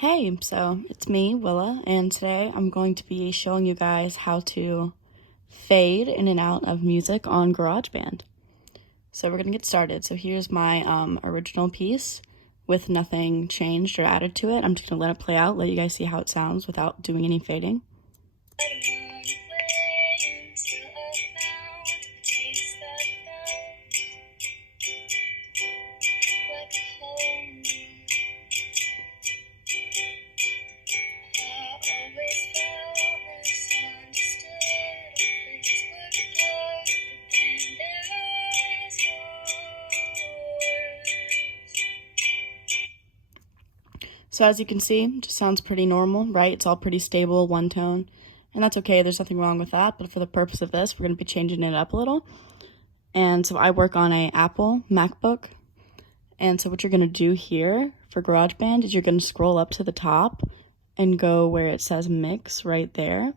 Hey, so it's me, Willa, and today I'm going to be showing you guys how to fade in and out of music on GarageBand. So we're gonna get started. So here's my original piece with nothing changed or added to it. I'm just gonna let it play out, let you guys see how it sounds without doing any fading. So as you can see, it just sounds pretty normal, right? It's all pretty stable, one tone, and that's okay. There's nothing wrong with that, but for the purpose of this, we're going to be changing it up a little. And so I work on a Apple MacBook, and so what you're going to do here for GarageBand is you're going to scroll up to the top and go where it says mix right there.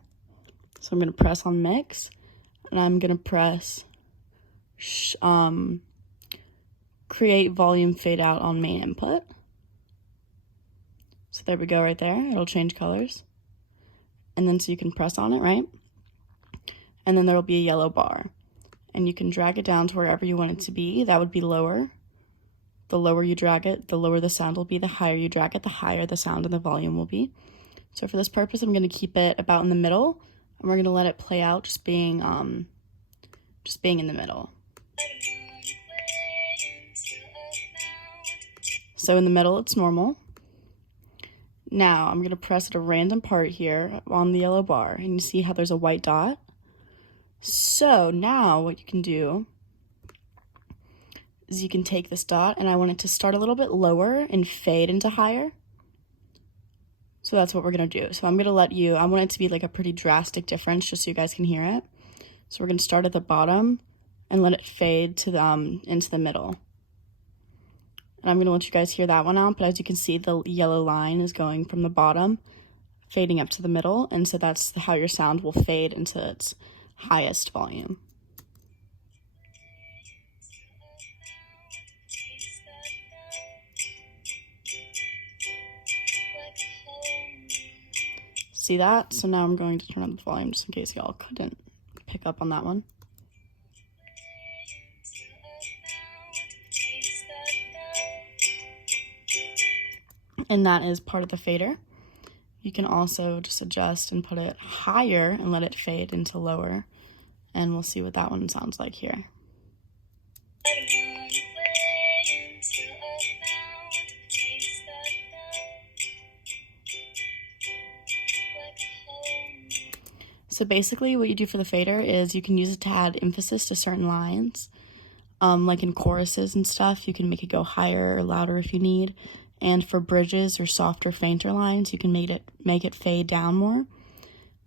So I'm going to press on mix, and I'm going to press create volume fade out on main input. So there we go right there. It'll change colors. And then so you can press on it, right? And then there will be a yellow bar. And you can drag it down to wherever you want it to be. That would be lower. The lower you drag it, the lower the sound will be. The higher you drag it, the higher the sound and the volume will be. So for this purpose, I'm going to keep it about in the middle. And we're going to let it play out just being in the middle. So in the middle, it's normal. Now, I'm going to press at a random part here on the yellow bar, and you see how there's a white dot? So now what you can do is you can take this dot, and I want it to start a little bit lower and fade into higher. So that's what we're going to do. So I'm going to I want it to be like a pretty drastic difference just so you guys can hear it. So we're going to start at the bottom and let it fade to into the middle. And I'm going to let you guys hear that one out, but as you can see, the yellow line is going from the bottom, fading up to the middle, and so that's how your sound will fade into its highest volume. See that? So now I'm going to turn up the volume just in case y'all couldn't pick up on that one. And that is part of the fader. You can also just adjust and put it higher and let it fade into lower. And we'll see what that one sounds like here. So basically what you do for the fader is you can use it to add emphasis to certain lines. Like in choruses and stuff, you can make it go higher or louder if you need. And for bridges or softer, fainter lines, you can make it fade down more.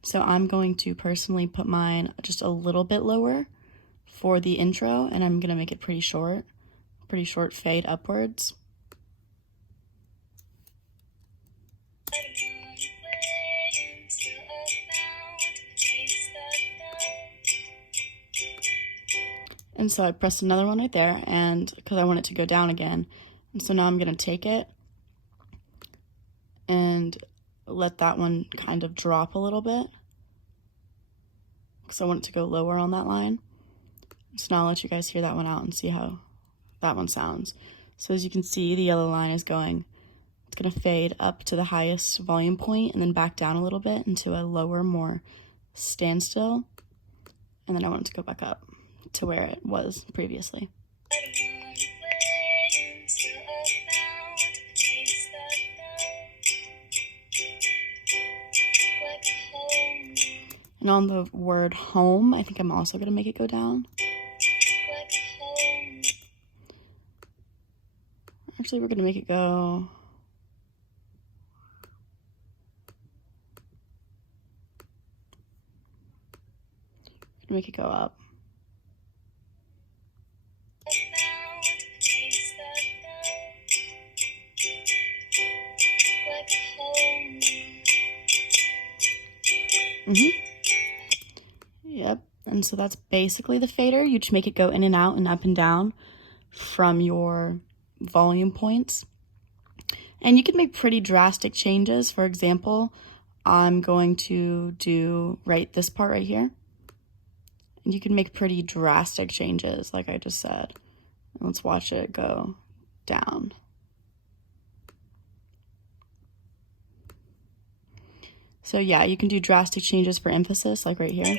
So I'm going to personally put mine just a little bit lower for the intro, and I'm going to make it pretty short fade upwards. And so I pressed another one right there, and because I want it to go down again. And so now I'm going to take it and let that one kind of drop a little bit because I want it to go lower on that line. So now I'll let you guys hear that one out and see how that one sounds. So as you can see, the yellow line is it's going to fade up to the highest volume point and then back down a little bit into a lower, more standstill. And then I want it to go back up to where it was previously. And on the word home, I think I'm also going to make it go down. Actually, we're going to make it go... make it go up. Yep, and so that's basically the fader. You just make it go in and out and up and down from your volume points. And you can make pretty drastic changes. For example, I'm going to do this part right here. And you can make pretty drastic changes, like I just said. Let's watch it go down. So yeah, you can do drastic changes for emphasis, like right here.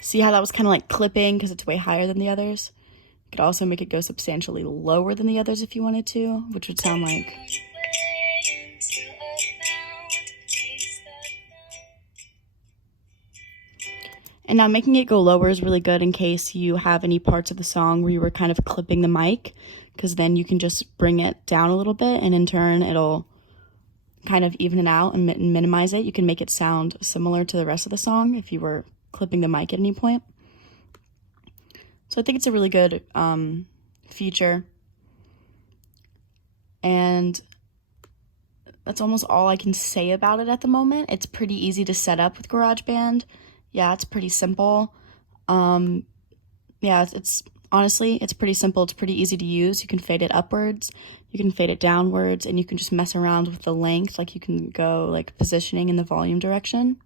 See how that was kind of like clipping because it's way higher than the others? You could also make it go substantially lower than the others if you wanted to, which would sound like... And now making it go lower is really good in case you have any parts of the song where you were kind of clipping the mic, because then you can just bring it down a little bit, and in turn it'll kind of even it out and minimize it. You can make it sound similar to the rest of the song if you were clipping the mic at any point. So I think it's a really good feature. And that's almost all I can say about it at the moment. It's pretty easy to set up with GarageBand. Yeah, it's pretty simple. Yeah, it's honestly, it's pretty simple. It's pretty easy to use. You can fade it upwards, you can fade it downwards, and you can just mess around with the length. Like you can go like positioning in the volume direction.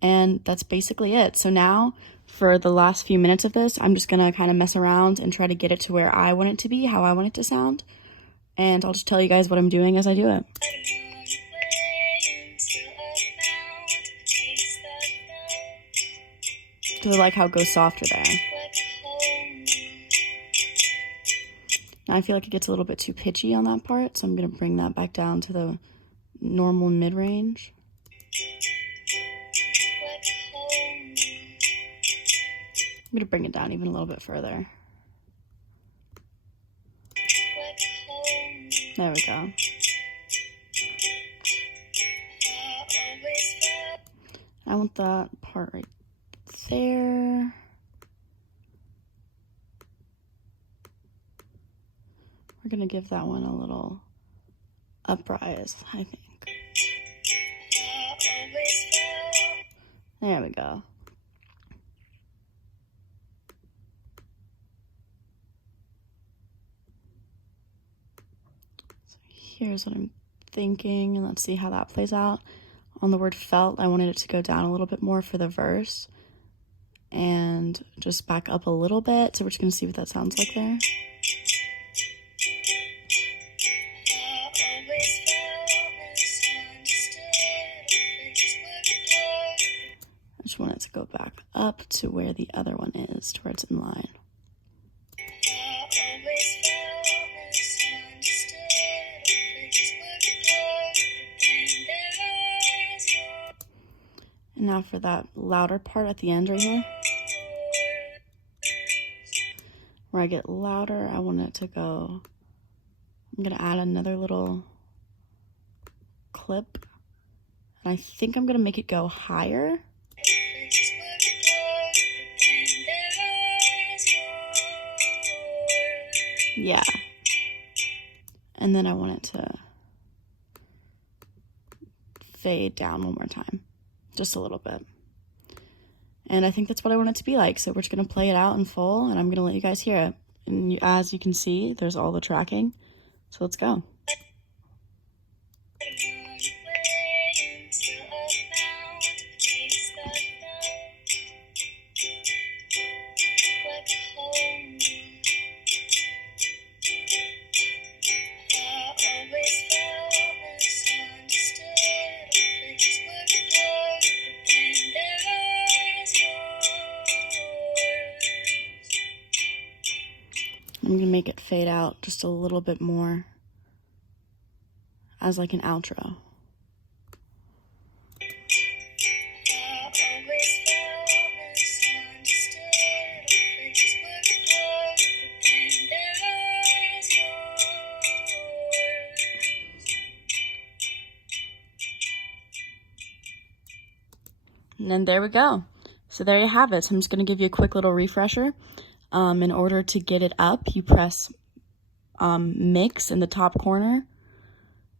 And that's basically it. So now for the last few minutes of this, I'm just gonna kind of mess around and try to get it to where I want it to be, how I want it to sound. And I'll just tell you guys what I'm doing as I do it. Because I like how it goes softer there. Now I feel like it gets a little bit too pitchy on that part, so I'm going to bring that back down to the normal mid-range. I'm going to bring it down even a little bit further. There we go. I want that part right there. We're gonna give that one a little uprise, I think. There we go. So here's what I'm thinking, and let's see how that plays out. On the word felt, I wanted it to go down a little bit more for the verse and just back up a little bit. So we're just gonna see what that sounds like there. I just want it to go back up to where the other one is, to where it's in line. And now for that louder part at the end right here, where I get louder, I want it to go, I'm gonna add another little clip, and I think I'm gonna make it go higher. Yeah. And then I want it to fade down one more time. Just a little bit. And I think that's what I want it to be like. So we're just going to play it out in full, and I'm going to let you guys hear it. And as you can see, there's all the tracking. So let's go. I'm going to make it fade out just a little bit more as like an outro. And then there we go. So there you have it. So I'm just going to give you a quick little refresher. In order to get it up, you press mix in the top corner,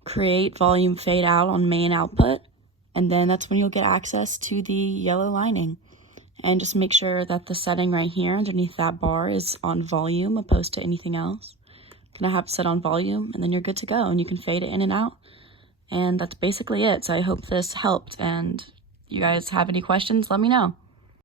create volume fade out on main output, and then that's when you'll get access to the yellow lining. And just make sure that the setting right here underneath that bar is on volume opposed to anything else. Gonna have it set on volume, and then you're good to go, and you can fade it in and out. And that's basically it. So I hope this helped, and you guys have any questions, let me know.